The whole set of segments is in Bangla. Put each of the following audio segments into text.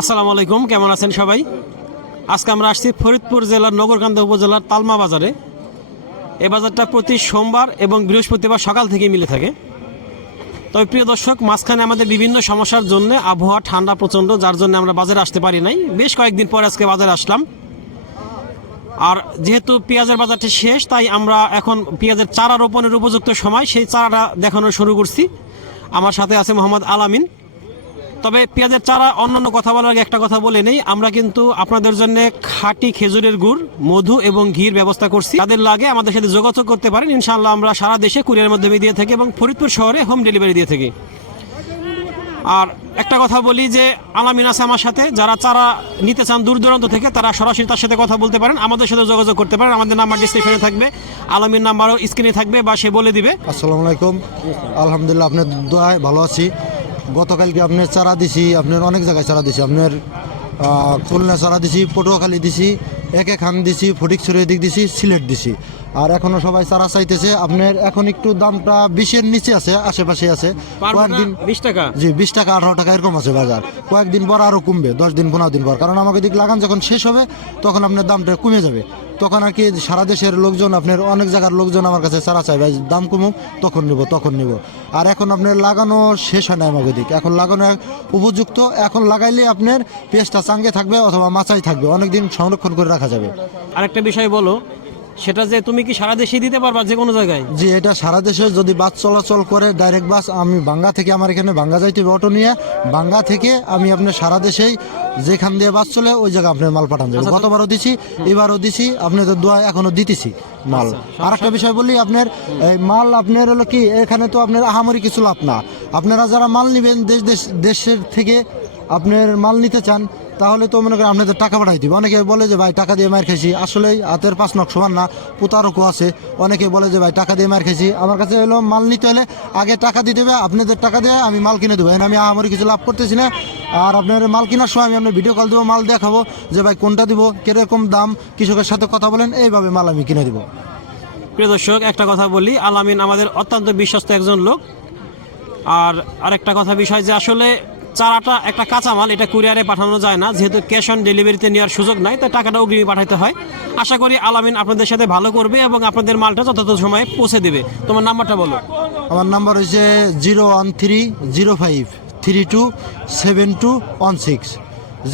আসসালামু আলাইকুম, কেমন আছেন সবাই? আজকে আমরা আসছি ফরিদপুর জেলার নগরকান্দা উপজেলার তালমা বাজারে। এ বাজারটা প্রতি সোমবার এবং বৃহস্পতিবার সকাল থেকে মিলে থাকে। তবে প্রিয় দর্শক, মাঝখানে আমাদের বিভিন্ন সমস্যার জন্য আবহাওয়া ঠান্ডা প্রচণ্ড, যার জন্য আমরা বাজারে আসতে পারি নাই। বেশ কয়েকদিন পরে আজকে বাজারে আসলাম। আর যেহেতু পেঁয়াজের বাজারটা শেষ, তাই আমরা এখন পেঁয়াজের চারা রোপণের উপযুক্ত সময়, সেই চারাটা দেখানো শুরু করছি। আমার সাথে আছে মোহাম্মদ আলামিন তবে পেঁয়াজের চারা, অন্যান্য কথা বলার আগে একটা কথা বলে নেই। আমরা কিন্তু আপনাদের জন্য খাঁটি খেজুরের গুড়, মধু এবং ঘির ব্যবস্থা করছি। তাদের লাগে আমাদের সাথে যোগাযোগ করতে পারেন। ইনশাআল্লাহ আমরা সারা দেশে কুরিয়ার মাধ্যমে দিয়ে থাকি এবং ফরিদপুর শহরে হোম ডেলিভারি দিয়ে থাকি। আর একটা কথা বলি যে, আলামিন আছে আমার সাথে। যারা চারা নিতে চান দূর দূরান্ত থেকে, তারা সরাসরি তার সাথে কথা বলতে পারেন। আমাদের সাথে যোগাযোগ করতে পারেন। আমাদের নাম্বার ডিসক্রিপশনে থাকবে। আলামিন নাম্বারও স্ক্রিনে থাকবে বা সে বলে দিবে। আসসালামু আলাইকুম। আলহামদুলিল্লাহ, আপনার দোয়ায় ভালো আছি। গতকালকে আপনার চারা দিছি আপনার অনেক জায়গায় চারা দিছি আপনার খুলনা চারা দিছি পটুয়াখালী দিছি একে খান দিছি ফটিকছড়ি দিক দিছি সিলেট দিছি। আর এখনও সবাই চারা চাইতেছে আপনার এখন একটু দামটা বিশের নিচে আছে আশেপাশে আছে। কয়েকদিন বিশ টাকা? জি বিশ টাকা আঠারো টাকা এরকম আছে বাজার। কয়েকদিন পর আরও কমবে দশ দিন পনেরো দিন পর। কারণ আমাকে দিক লাগান যখন শেষ হবে তখন আপনার দামটা কমে যাবে। তখন আর কি সারা দেশের লোকজন, আপনার অনেক জায়গার লোকজন আমার কাছে চারা চাই ভাই, দাম কমুক, তখন নিব তখন নিব। আর এখন আপনার লাগানো শেষ হয় না আমাকে দিক এখন লাগানো উপযুক্ত, এখন লাগাইলে আপনার পেস্টটা চাঙ্গে থাকবে অথবা মাচাই থাকবে, অনেকদিন সংরক্ষণ করে রাখা যাবে। আরেকটা বিষয় বলো সেটা যে তুমি কি সারা দেশে দিতে পারবা যে কোনো জায়গায়? যে এটা সারা দেশে যদি বাস চলাচল করে ডাইরেক্ট বাস আমি বাঙ্গা থেকে আমার এখানে বাঙ্গা যাইতে হবে অটো নিয়ে। বাঙ্গা থেকে আমি আপনার সারা দেশেই যেখান দিয়ে বাস চলে ওই জায়গায় আপনার মাল পাঠান যাবে গতবারও দিছি এবারও দিছি আপনাদের দোয়া এখনও দিতেছি মাল। আর একটা বিষয় বলি আপনার এই মাল আপনার হলো কি এখানে তো আপনার আহামরি কিছু লাভ না। আপনারা যারা মাল নেবেন দেশ দেশ দেশের থেকে আপনার মাল নিতে চান তাহলে তো মনে করেন আপনাদের টাকা পাঠাই দিবে। অনেকে বলে যে, ভাই, টাকা দিয়ে মার খাইছি আসলে হাতের পাঁচ নখ সমান না, প্রতারকও আছে। অনেকে বলে যে, ভাই, টাকা দিয়ে মার খাইছি আমার কাছে হলো, মাল নিতে হলে আগে টাকা দিয়ে দেবে, আপনাদের টাকা দিয়ে আমি মাল কিনে দেবো। আমি আমার কিছু লাভ করতেছি না। আর আপনার মাল কেনার সময় আমি আপনার ভিডিও কল দেবো, মাল দেখাবো যে, ভাই, কোনটা দিব, কীরকম দাম, কৃষকের সাথে কথা বলেন, এইভাবে মাল আমি কিনে দিব। প্রিয় দর্শক, একটা কথা বলি, আলামিন আমাদের অত্যন্ত বিশ্বস্ত একজন লোক। আর আরেকটা কথা বিষয় যে, আসলে চারাটা একটা কাঁচামাল এটা কুরিয়ারে পাঠানো যায় না যেহেতু ক্যাশ অন ডেলিভারিতে নেওয়ার সুযোগ নাই তাই টাকাটা অগ্রিমে পাঠাতে হয়। আশা করি আলামিন আপনাদের সাথে ভালো করবে এবং আপনাদের মালটা যথাযথ সময়ে পৌঁছে দেবে। তোমার নাম্বারটা বলো। আমার নাম্বার হচ্ছে zero one three zero five three two seven two one six.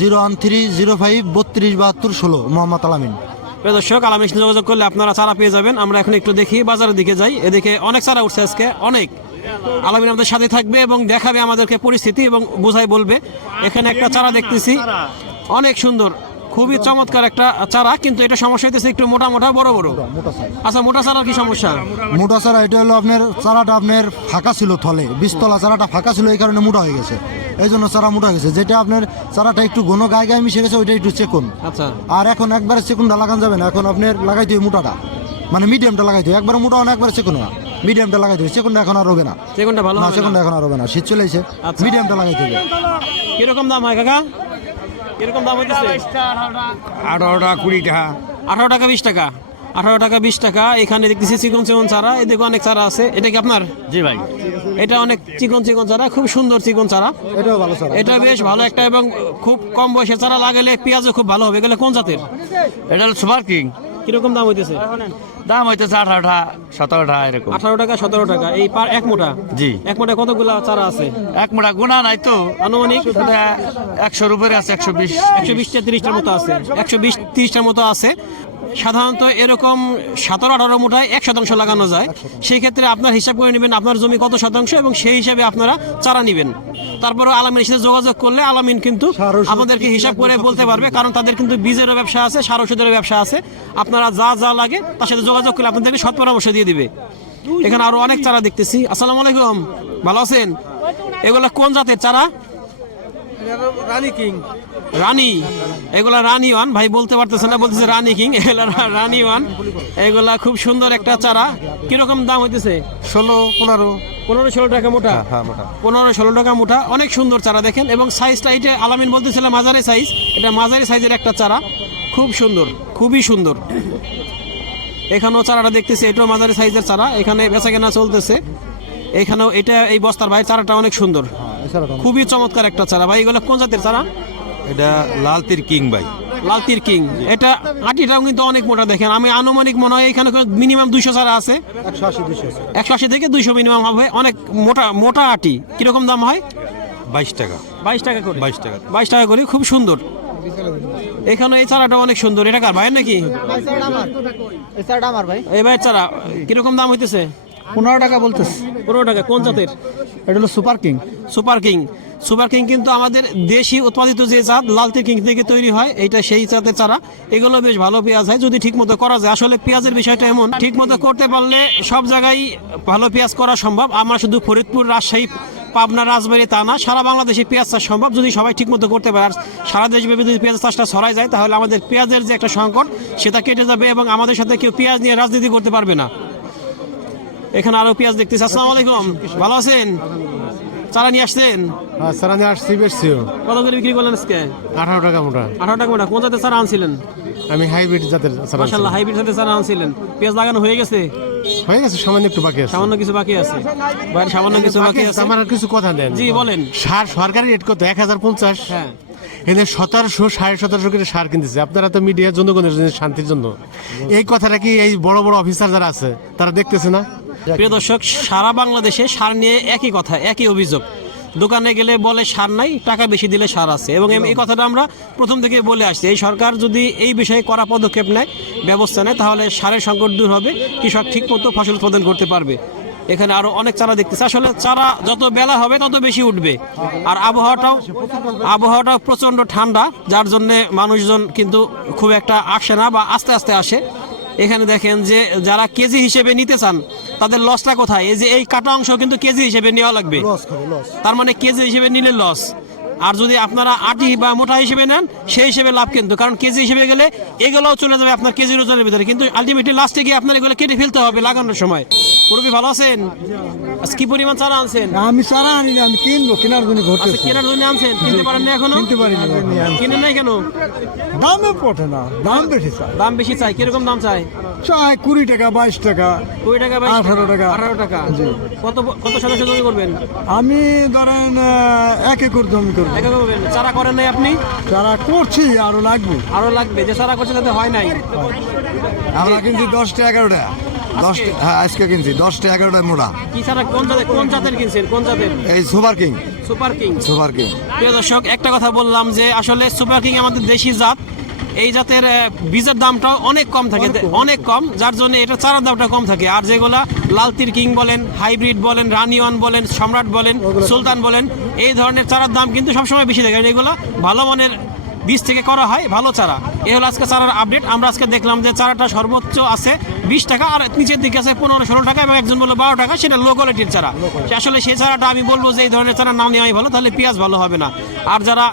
Zero one three zero five বত্রিশ বাহাত্তর ষোলো মোহাম্মদ আলামিন। প্রিয় দর্শক আলামিন যোগাযোগ করলে আপনারা চারা পেয়ে যাবেন। আমরা এখন একটু দেখি বাজারের দিকে যাই। এদিকে অনেক চারা উঠছে আজকে অনেক। আলামিন আমাদের সাথে থাকবে এবং দেখাবে আমাদেরকে পরিস্থিতি এবং বুঝাই বলবে। এখানে একটা চারা দেখতেছি। অনেক সুন্দর খুবই চমৎকার একটা চারা কিন্তু এটা সমস্যা হইতেছে একটু মোটা মোটা বড় বড়। আচ্ছা মোটা চারার কি সমস্যা? মোটা চারা এটা হলো আপনার চারাটা আপনার ফাঁকা ছিল থলে বীজতলা চারাটা ফাঁকা ছিল এই কারণে মোটা হয়ে গেছে। এই জন্য চারা মোটা হয়ে গেছে। যেটা আপনার চারাটা একটু ঘন গায়ে গায়ে মিশে গেছে ওইটা একটু চেকুন। আচ্ছা। আর এখন একবারে চেকুনটা লাগান যাবে না এখন আপনার লাগাইতে মোটাটা। মানে মিডিয়ামটা লাগাইতে একবার মোটা না একবার চেকুন না মিডিয়ামটা লাগাইতে হবে। চেকুনটা এখন আর হবে না। সেগুনটা ভালো না হবে না। চেকুনটা এখন আর হবে না। শীত চলে এসে আচ্ছা। মিডিয়ামটা লাগাইতে হবে। কীরকম দাম হয় কাকা? কীরকম দাম হইতেছে? আঠারো টাকা কুড়ি টাকা। আঠারো টাকা বিশ টাকা। আঠারো টাকা বিশ টাকা। এখানে দেখতেছি চিকন চিকন চারা। এদিকে অনেক চারা আছে। এটা কি আপনার? জি ভাই। এটা অনেক চিকন চিকন চারা। খুব সুন্দর চিকন চারা। এটাও ভালো চারা। এটা বেশ ভালো একটা এবং খুব কম বয়সের চারা লাগালে পেঁয়াজও খুব ভালো হবে। এগুলো কোন জাতের? এটা হলো সুপার কিং। কীরকম দাম হইতেছে? দাম হইতেছে আঠারো টাকা সতেরো টাকা এরকম। আঠারো টাকা সতেরো টাকা। এই পার এক মোটা? জি। এক মোটা কতগুলা চারা আছে? এক মোটা গুণা নাই তো। আনুমানিক? একশোর উপরে আছে একশো বিশ। একশো বিশটা তিরিশটার মতো আছে। একশো বিশ তিরিশটার মতো আছে। সাধারণত এরকম সতেরো আঠারো মুঠায় এক শতাংশ লাগানো যায়। সেই ক্ষেত্রে আপনার হিসাব করে নেবেন আপনার জমি কত শতাংশ এবং সেই হিসাবে আপনারা চারা নেবেন। তারপরে আলামিনের সাথে যোগাযোগ করলে আলামিন কিন্তু আমাদেরকে হিসাব করে বলতে পারবে। কারণ তাদের কিন্তু বীজেরও ব্যবসা আছে সার ওষুধেরও ব্যবসা আছে। আপনারা যা যা লাগে তার সাথে যোগাযোগ করলে আপনাদেরকে সৎ পরামর্শ দিয়ে দিবে। এখানে আরও অনেক চারা দেখতেছি। আসসালামু আলাইকুম। ভালো আছেন? এগুলো কোন জাতের চারা? রানী কিং। রানী? এগুলা রানী ওয়ান। ভাই বলতে পারতেছে না বলতেছে রানী কিং। এগুলা রানী ওয়ান। এগুলা খুব সুন্দর একটা চারা। কীরকম দাম হইতেছে? ষোলো পনেরো। পনেরো ষোলো টাকা মোটা। হ্যাঁ মোটা। পনেরো ষোলো টাকা মোটা। অনেক সুন্দর চারা দেখেন। এবং সাইজটা এটা আলামিন বলতেছিল মাঝারি সাইজ এটা মাঝারি সাইজের একটা চারা। খুব সুন্দর খুবই সুন্দর। এখানেও চারাটা দেখতেছি এটাও মাঝারি সাইজের চারা। এখানে বেচা কেনা চলতেছে। এখানেও এটা এই বস্তার ভাই চারাটা অনেক সুন্দর। খুবই চমৎকার একটা চারা। ভাই এগুলো কোন জাতের চারা? এটা লালতির কিং ভাই। লালতির কিং। এটা আটিটাও কিন্তু অনেক মোটা দেখেন। আমি আনুমানিক মনে হয় এখানে মিনিমাম দুইশো চারা আছে। একশো আশি দুশো একশো আশি থেকে দুইশো মিনিমাম হবে। অনেক মোটা মোটা আটি কীরকম দাম হয়? বাইশ টাকা। বাইশ টাকা করে। 22 টাকা। বাইশ টাকা করে খুব সুন্দর। এখানে এই চারাটা অনেক সুন্দর। এটা কার ভাইয়ের নাকি? এছাড়া আমার ভাই। এই ভাইয়ের চারা। কীরকম দাম হইতেছে? পনেরো টাকা বলতেছে। পনেরো টাকা কোন জাতের? এটা হলো super king. Super king. Super king কিন্তু আমাদের দেশি উৎপাদিত যে জাত লালতির কিং থেকে তৈরি হয় এটা সেই জাতের চারা। এগুলো বেশ ভালো পেঁয়াজ হয় যদি ঠিক মতো করা যায়। আসলে পেঁয়াজের বিষয়টা এমন ঠিক মতো করতে পারলে সব জায়গায় ভালো পেঁয়াজ করা সম্ভব। আমরা শুধু ফরিদপুর রাজশাহী পাবনা রাজবাড়ি তা না সারা বাংলাদেশে পেঁয়াজ চাষ সম্ভব। যদি সবাই ঠিক মতো করতে পারে আর সারা দেশব্যাপী যদি পেঁয়াজ চাষটা ছড়াই যায় তাহলে আমাদের পেঁয়াজের যে একটা সংকট সেটা কেটে যাবে এবং আমাদের সাথে কেউ পেঁয়াজ নিয়ে রাজনীতি করতে পারবে না। এখানে আরও পেঁয়াজ দেখতেছি। আসসালামু আলাইকুম। ভালো আছেন? চারা নিয়ে আসছেন? স্যার আমি আসছি বেশিও কত করে বিক্রি করলেন আজকে? আঠারো টাকা মোটা। আঠারো টাকা মোটা। কোন জাতের চারা আনছিলেন? আমি হাইব্রিড জাতের হাইব্রিড জাতের চারা আনছিলেন। পেঁয়াজ লাগানো হয়ে গেছে? হয়ে গেছে সামান্য একটু বাকি আছে। সামান্য কিছু বাকি আছে। সামান্য কিছু বাকি আছে। আমার কিছু কথা দেন। জি বলেন। সার সরকারি রেট কত? এক হাজার পঞ্চাশ। হ্যাঁ। এদের সতেরোশো সাড়ে সতেরোশো করে সার কিনতেছে। আপনারা তো মিডিয়া জনগণের জন্য শান্তির জন্য। এই কথাটা কি এই বড় বড় অফিসার যারা আছে তারা দেখতেছে না? প্রিয় দর্শক, সারা বাংলাদেশে সার নিয়ে একই কথা, একই অভিযোগ। দোকানে গেলে বলে সার নাই, টাকা বেশি দিলে সার আছে। এবং এই কথাটা আমরা প্রথম থেকে বলে আসছি। এই সরকার যদি এই বিষয়ে করা পদক্ষেপ নেয়, ব্যবস্থা নেয়, তাহলে সারের সংকট দূর হবে, কৃষক ঠিক মতো ফসল উৎপাদন করতে পারবে। এখানে আরও অনেক চারা দেখতেছে। আসলে চারা যত বেলা হবে, তত বেশি উঠবে। আর আবহাওয়াটাও আবহাওয়াটাও প্রচণ্ড ঠান্ডা, যার জন্য মানুষজন কিন্তু খুব একটা আসে না বা আস্তে আস্তে আসে। এখানে দেখেন যে, যারা কেজি হিসেবে নিতে চান তাদের লসটা কোথায়? এই যে এই কাটা অংশ কিন্তু কেজি হিসেবে নেওয়া লাগবে। তার মানে কেজি হিসেবে নিলে লস আর যদি আপনারা আটি বা মোটা হিসেবে নেন সেই হিসেবে লাভ কিন্তু। কারণ কেজি হিসেবে গেলে এগুলোও চলে যাবে আপনার কেজির ওজনের ভিতরে। কিন্তু আলটিমেটলি লাস্টে গিয়ে আপনার এগুলো কেটে ফেলতে হবে লাগানোর সময়। পুরবি ভালো আছেন? আজকে কি পরিমাণ চারা আনছেন? আমি সারা আনি না আমি কিনবো কেনার জন্য ঘুরতে আচ্ছা কেনার জন্য আনছেন? কিনতে পারেন না এখনও? কিনতে পারিনি কিনেন নাই কেন? দামে পড়ে না দাম বেশি চাই। দাম বেশি চাই কীরকম দাম চাই? চাই কুড়ি টাকা বাইশ টাকা কুড়ি টাকা 18 টাকা। আঠারো টাকা। কত কত শতাংশ জমি করবেন? আমি ধরেন এক একর জমি করব। একা করবেন। চারা করেন নাই আপনি? যারা করছি আরও লাগবে। আরও লাগবে যে চারা করছে তাতে হয় নাই। আমরা কিনছি দশটা এগারোটা দশটা হ্যাঁ আজকে কিনছি। দশটা এগারোটা মোড়া। কি চারা কোন জাতের কোন জাতের কিনছেন? কোন জাতের? এই super king. Super king. Super king. প্রিয় দর্শক একটা কথা বললাম যে আসলে সুপার কিং আমাদের দেশি জাত। এই জাতের বীজের দামটাও অনেক কম থাকে। অনেক কম। যার জন্য এটা চারার দামটা কম থাকে। আর যেগুলা লালতির কিং বলেন হাইব্রিড বলেন রানিওয়ান বলেন সম্রাট বলেন সুলতান বলেন এই ধরনের চারার দাম কিন্তু সবসময় বেশি থাকে। এগুলো ভালো মানের বীজ থেকে করা হয় ভালো চারা। এ হলো আজকে চারার আপডেট আমরা আজকে দেখলাম যে চারাটা সর্বোচ্চ আছে বিশ টাকা আর নিচের দিকে আছে পনেরো ষোলো টাকা এবং একজন বলল বারো টাকা সেটা লো কোয়ালিটির চারা। আসলে সেই চারাটা আমি বলব যে এই ধরনের চারা নাম নেওয়াই ভালো তাহলে পেঁয়াজ ভালো হবে না। আর যারা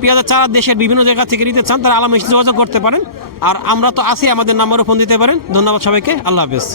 পেঁয়াজের চারা দেশের বিভিন্ন জায়গা থেকে নিতে চান তারা আলামে যোগাযোগ করতে পারেন। আর আমরা তো আছি আমাদের নাম্বারও ফোন দিতে পারেন। ধন্যবাদ সবাইকে। আল্লাহ হাফেজ।